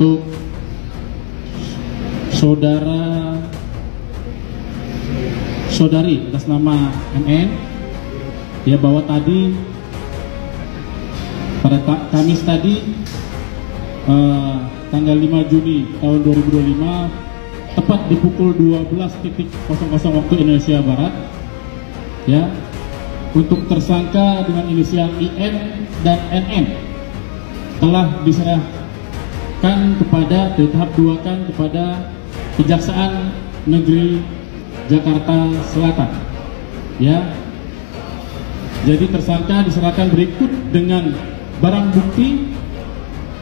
untuk saudari atas nama NN, ya, bahwa tadi pada Kamis tadi tanggal 5 Juni tahun 2025 tepat di pukul 12.00 waktu Indonesia Barat, ya, untuk tersangka dengan inisial IN dan NN telah diserahkan kepada tahap 2 kan kepada Kejaksaan Negeri Jakarta Selatan, ya. Jadi tersangka diserahkan berikut dengan barang bukti.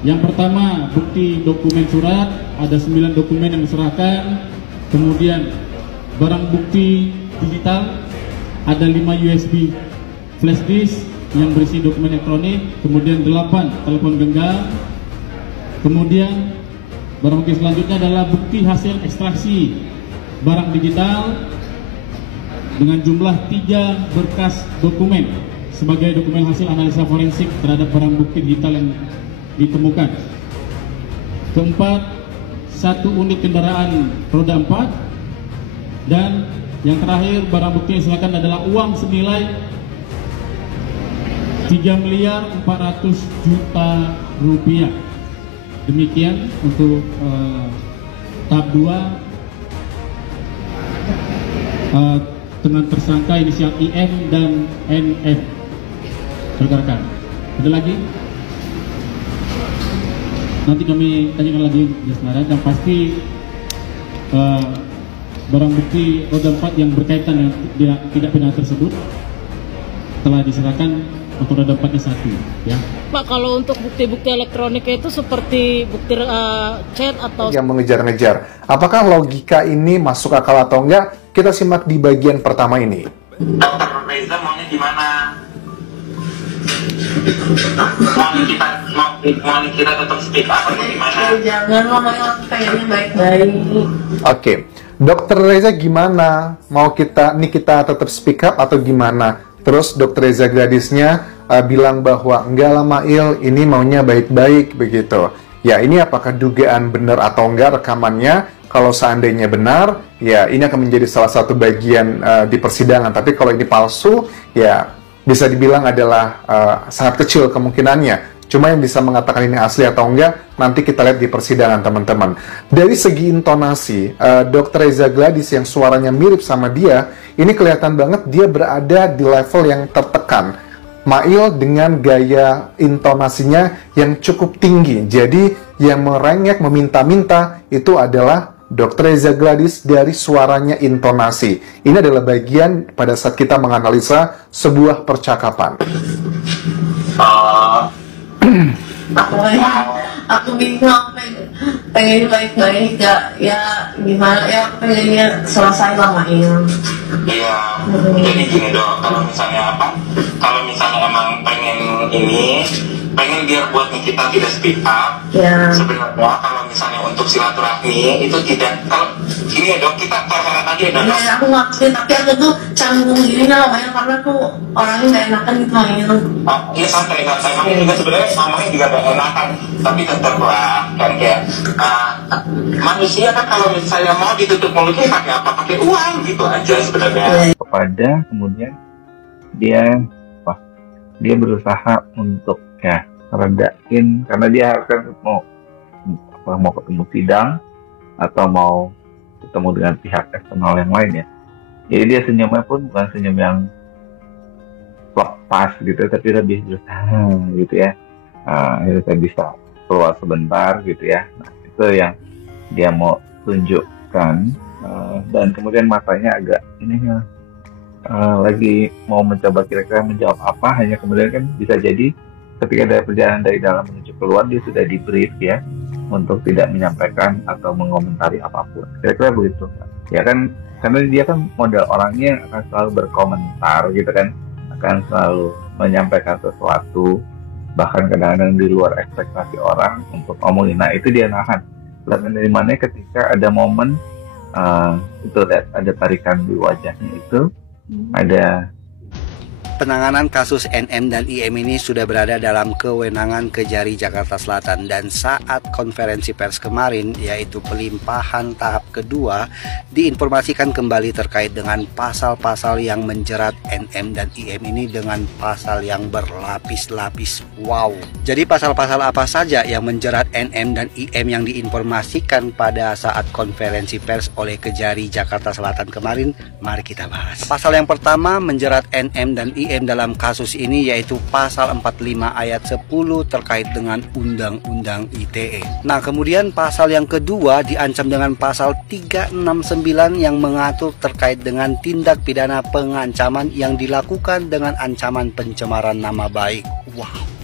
Yang pertama, bukti dokumen surat, ada 9 dokumen yang diserahkan. Kemudian barang bukti digital, ada 5 USB flash disk yang berisi dokumen elektronik. Kemudian 8 telepon genggam. Kemudian barang bukti selanjutnya adalah bukti hasil ekstraksi barang digital dengan jumlah 3 berkas dokumen sebagai dokumen hasil analisa forensik terhadap barang bukti digital yang ditemukan. Keempat, 1 unit kendaraan roda 4. Dan yang terakhir, barang bukti yang silakan adalah uang senilai 3.400.000.000 rupiah. Demikian untuk tahap 2 dengan tersangka inisial IN dan NF. Rekan-rekan, ada lagi? Nanti kami tanyakan lagi jasmara. Dan pasti barang bukti roda 4 yang berkaitan dengan tidak pidana tersebut telah diserahkan untuk roda 4-nya 1, ya. Pak, kalau untuk bukti-bukti elektroniknya itu seperti bukti chat atau yang mengejar-ngejar, apakah logika ini masuk akal atau enggak? Kita simak di bagian pertama ini. Dokter Reza maunya gimana? Mau kita tetap speak up atau gimana? Jangan ngomongin, aku pengennya baik-baik. Oke, Dokter Reza gimana? Mau kita tetap speak up atau gimana? Terus Dokter Reza Gladisnya bilang bahwa enggak lah Mail, ini maunya baik-baik begitu. Ya, ini apakah dugaan benar atau enggak rekamannya? Kalau seandainya benar, ya ini akan menjadi salah satu bagian di persidangan. Tapi kalau ini palsu, ya bisa dibilang adalah sangat kecil kemungkinannya. Cuma yang bisa mengatakan ini asli atau enggak, nanti kita lihat di persidangan, teman-teman. Dari segi intonasi, Dr. Reza Gladis yang suaranya mirip sama dia, ini kelihatan banget dia berada di level yang tertekan. Mail dengan gaya intonasinya yang cukup tinggi. Jadi yang merengek, meminta-minta, itu adalah Dr. Reza Gladis dari suaranya intonasi. Ini adalah bagian pada saat kita menganalisa sebuah percakapan. Aku bingung, pengen baik-baik, ya gimana ya, pengennya selesai lah Mail. Iya, jadi gini dong, kalau misalnya emang pengen biar buat kita tidak speak up, Ya. sebenarnya kalau misalnya untuk silaturahmi itu tidak, kalau gini ya dok, kita kalau tadi ada Ya, aku ngerti, tapi aku tuh canggung gini lah Mail, karena aku orangnya gak enakan gitu Mail. oh, iya santai, makanya juga sebenarnya ngomongnya juga gak enakan, tapi tetap lah, kan kayak manusia kan kalau misalnya mau ditutup mulutnya pakai apa? Pakai uang gitu aja sebenarnya. Kepada kemudian dia berusaha untuk ya redain, karena dia kan mau ketemu sidang atau mau ketemu dengan pihak eksternal yang lain ya. Jadi dia senyumnya pun bukan senyum yang lepas gitu, tapi lebih berusaha gitu ya. Akhirnya saya bisa keluar sebentar gitu ya. Nah, itu yang dia mau tunjukkan, dan kemudian matanya agak lagi mau mencoba kira-kira menjawab apa, hanya kemudian kan bisa jadi ketika dari perjalanan dari dalam menuju keluar dia sudah di brief ya untuk tidak menyampaikan atau mengomentari apapun, kira-kira begitu ya kan, karena dia kan model orangnya akan selalu berkomentar gitu kan, akan selalu menyampaikan sesuatu bahkan kadang-kadang di luar ekspektasi orang untuk ngomongin. Nah itu dia nahan, dan dari mana ketika ada momen itu lihat ada tarikan di wajahnya itu, ada Penanganan kasus NM dan IM ini sudah berada dalam kewenangan Kejari Jakarta Selatan, dan saat konferensi pers kemarin, yaitu pelimpahan tahap kedua, diinformasikan kembali terkait dengan pasal-pasal yang menjerat NM dan IM ini dengan pasal yang berlapis-lapis. Wow. Jadi pasal-pasal apa saja yang menjerat NM dan IM yang diinformasikan pada saat konferensi pers oleh Kejari Jakarta Selatan kemarin? Mari kita bahas. Pasal yang pertama menjerat NM dan IM dalam kasus ini yaitu pasal 45 ayat 10 terkait dengan Undang-Undang ITE. Nah, kemudian pasal yang kedua diancam dengan pasal 369 yang mengatur terkait dengan tindak pidana pengancaman yang dilakukan dengan ancaman pencemaran nama baik. Wow.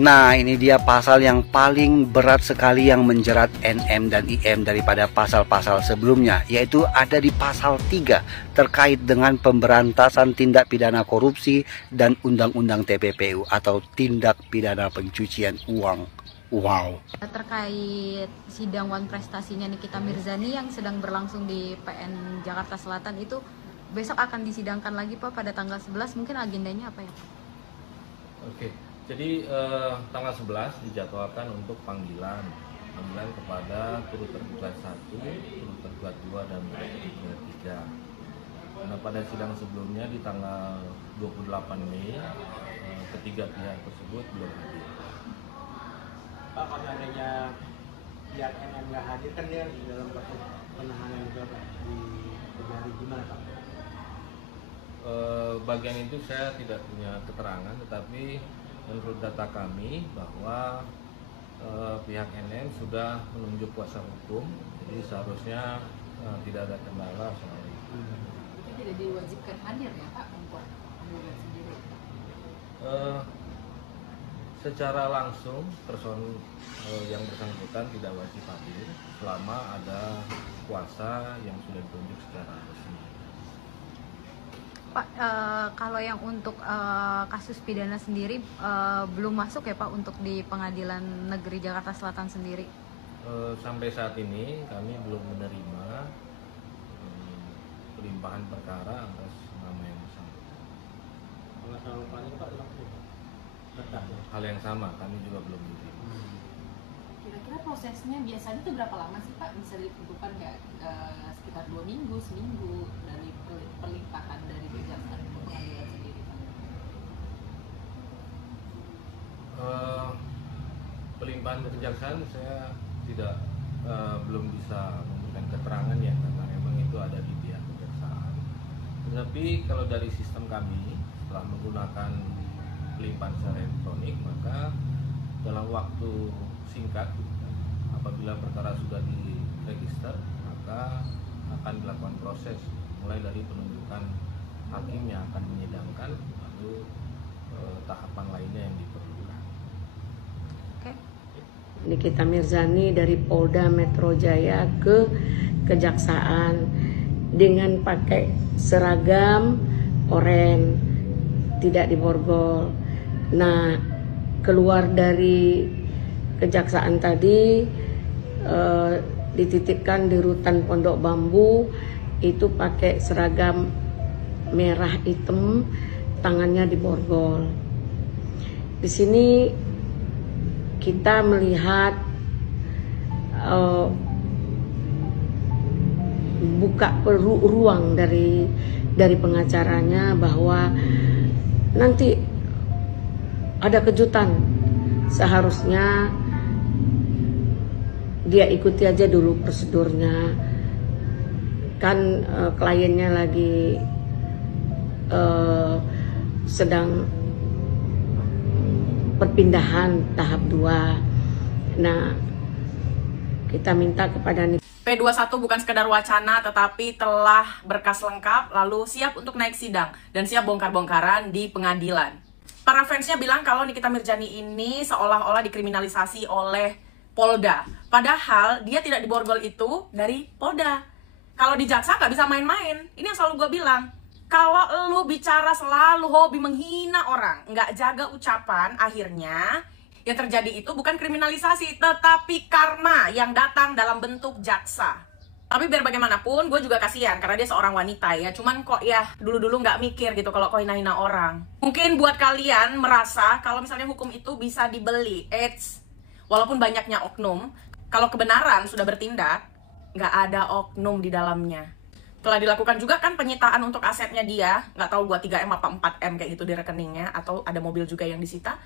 Nah, ini dia pasal yang paling berat sekali yang menjerat NM dan IM daripada pasal-pasal sebelumnya, yaitu ada di pasal 3 terkait dengan pemberantasan tindak pidana korupsi dan Undang-Undang TPPU atau tindak pidana pencucian uang. Wow. Terkait sidang wan prestasinya Nikita Mirzani yang sedang berlangsung di PN Jakarta Selatan itu besok akan disidangkan lagi Pak pada tanggal 11, mungkin agendanya apa ya Pak? Oke. Jadi tanggal 11 dijadwalkan untuk panggilan kepada turut tergugat 1, turut tergugat 2, dan turut tergugat 3. Karena pada sidang sebelumnya di tanggal 28 Mei ketiga pihak tersebut belum hadir. Pak, kalau adanya pihak yang nggak hadir kan dia dalam proses penahanan juga Pak di Kejari, gimana Pak? Bagian itu saya tidak punya keterangan, tetapi menurut data kami bahwa pihak NM sudah menunjuk kuasa hukum, jadi seharusnya tidak ada kendala soal itu. Tidak diwajibkan hadir ya Pak untuk penggugat sendiri? Secara langsung person yang bersangkutan tidak wajib hadir selama ada kuasa yang sudah ditunjuk secara resmi. Pak, kalau yang untuk kasus pidana sendiri belum masuk ya Pak untuk di Pengadilan Negeri Jakarta Selatan sendiri? Sampai saat ini kami belum menerima pelimpahan perkara atas nama yang bersangkutan. Hal yang sama, kami juga belum menerima. Kira-kira prosesnya biasanya itu berapa lama sih Pak? Bisa ditentukan nggak sekitar 2 minggu, seminggu dari pelimpahan dari kejaksaan ke pengadilan sendiri Pak? Pelimpahan ke kejaksaan saya tidak belum bisa memberikan keterangan ya, karena memang itu ada di pihak kejaksaan. Tetapi kalau dari sistem kami setelah menggunakan pelimpahan secara elektronik, maka dalam waktu singkat apabila perkara sudah diregister, maka akan dilakukan proses mulai dari penunjukan hakim yang akan menyidangkan, lalu tahapan lainnya yang diperlukan. Nikita Mirzani dari Polda Metro Jaya ke Kejaksaan dengan pakai seragam oranye, tidak diborgol. Nah, keluar dari Kejaksaan tadi dititipkan di Rutan Pondok Bambu, itu pakai seragam merah hitam, tangannya diborgol. Di sini kita melihat buka ruang dari pengacaranya bahwa nanti ada kejutan. Seharusnya dia ikuti aja dulu prosedurnya, kan kliennya lagi sedang perpindahan tahap 2. Nah, kita minta kepada P21 bukan sekedar wacana, tetapi telah berkas lengkap, lalu siap untuk naik sidang dan siap bongkar-bongkaran di pengadilan. Para fansnya bilang kalau Nikita Mirzani ini seolah-olah dikriminalisasi oleh Polda. Padahal dia tidak diborgol itu dari Polda. Kalau di jaksa nggak bisa main-main. Ini yang selalu gue bilang. Kalau lu bicara selalu hobi menghina orang, nggak jaga ucapan, akhirnya yang terjadi itu bukan kriminalisasi, tetapi karma yang datang dalam bentuk jaksa. Tapi biar bagaimanapun, gue juga kasihan karena dia seorang wanita ya. Cuman kok ya dulu-dulu nggak mikir gitu kalau kok hina-hina orang. Mungkin buat kalian merasa kalau misalnya hukum itu bisa dibeli. Walaupun banyaknya oknum, kalau kebenaran sudah bertindak, nggak ada oknum di dalamnya. Telah dilakukan juga kan penyitaan untuk asetnya dia, nggak tahu gua 3M apa 4M kayak gitu di rekeningnya, atau ada mobil juga yang disita.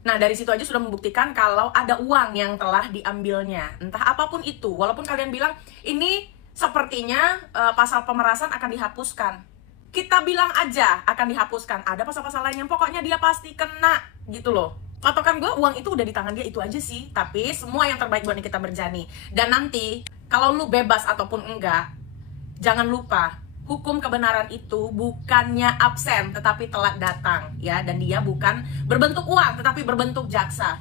Nah, dari situ aja sudah membuktikan kalau ada uang yang telah diambilnya. Entah apapun itu, walaupun kalian bilang, ini sepertinya pasal pemerasan akan dihapuskan. Kita bilang aja akan dihapuskan. Ada pasal-pasal lain yang pokoknya dia pasti kena, gitu loh. Patokan gue, uang itu udah di tangan dia, itu aja sih. Tapi semua yang terbaik buat Nikita Mirzani. Dan nanti, kalau lu bebas ataupun enggak, jangan lupa, hukum kebenaran itu bukannya absen, tetapi telat datang, ya. Dan dia bukan berbentuk uang, tetapi berbentuk jaksa.